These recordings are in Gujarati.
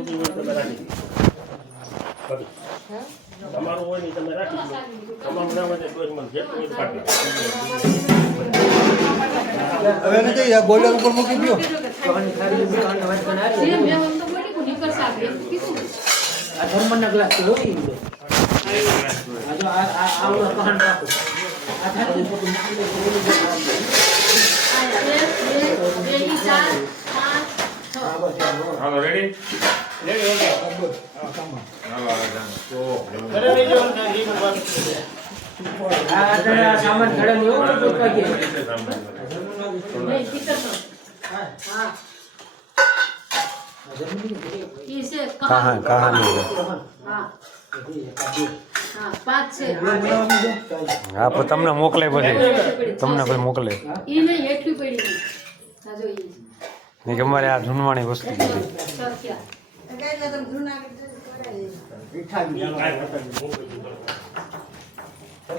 તમારું તમારું હોય તમે રાખી બોલર મૂકી દીધો આ ધર્મ ના ગ્લાસ તો આવું કહાન રાખો આ ધર્મ સામાન ખડેલું એવું નહીં કોઈ તમને મોકલે પછી તમને પછી મોકલે અમારે આ ઝુનવાણી વસ્તુ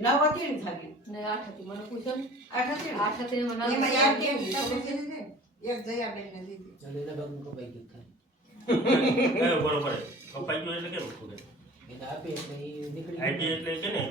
બરોબર પપ્પા ગયો એટલે કેમ ખુદ આપી એટલે નીકળી આપી એટલે કે ને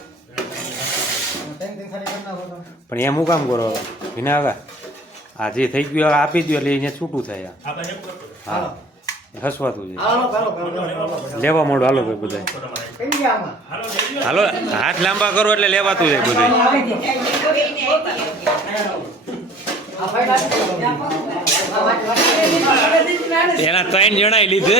પણ એમ હું કામ કરો વિના આગા આ જે થઈ ગયું આપી દો એટલે અહીંયા છૂટું થાય હા હસવાતું છે લેવા મળો હાલો ભાઈ બધા હાલો હાથ લાંબા કરો એટલે લેવાતું જાય બધું એના ત્રણ જણા લીધે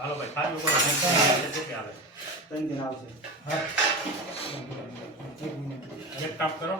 હાલો ભાઈ ખાજો કોણ આવે છે કે આવે ત્રણ દિન આવશે હા એક મિનિટ એક કામ કરો